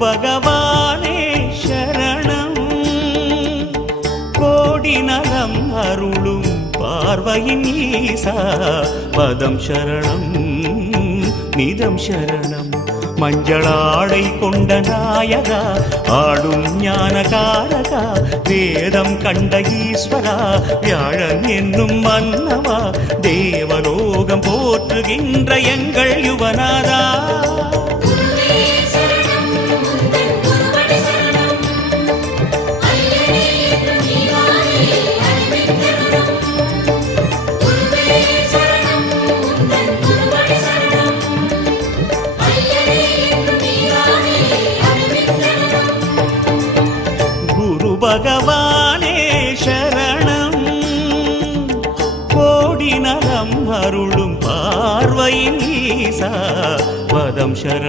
பகவானே சரணம். கோடி நலம் அருளும் பார்வையின் ஈசா பதம் சரணம் நிதம் சரணம். மஞ்சளாடை கொண்ட நாயகா ஆடும் ஞானகாரகா வேதம் கண்ட ஈஸ்வரா வியாழன் என்னும் மன்னவா தேவலோகம் போற்றுகின்ற எங்கள் யுவனாரா. பகவானே சரணம். கோடி நலம் அருளும் பார்வையின் ஈசா பதம் சரணம்.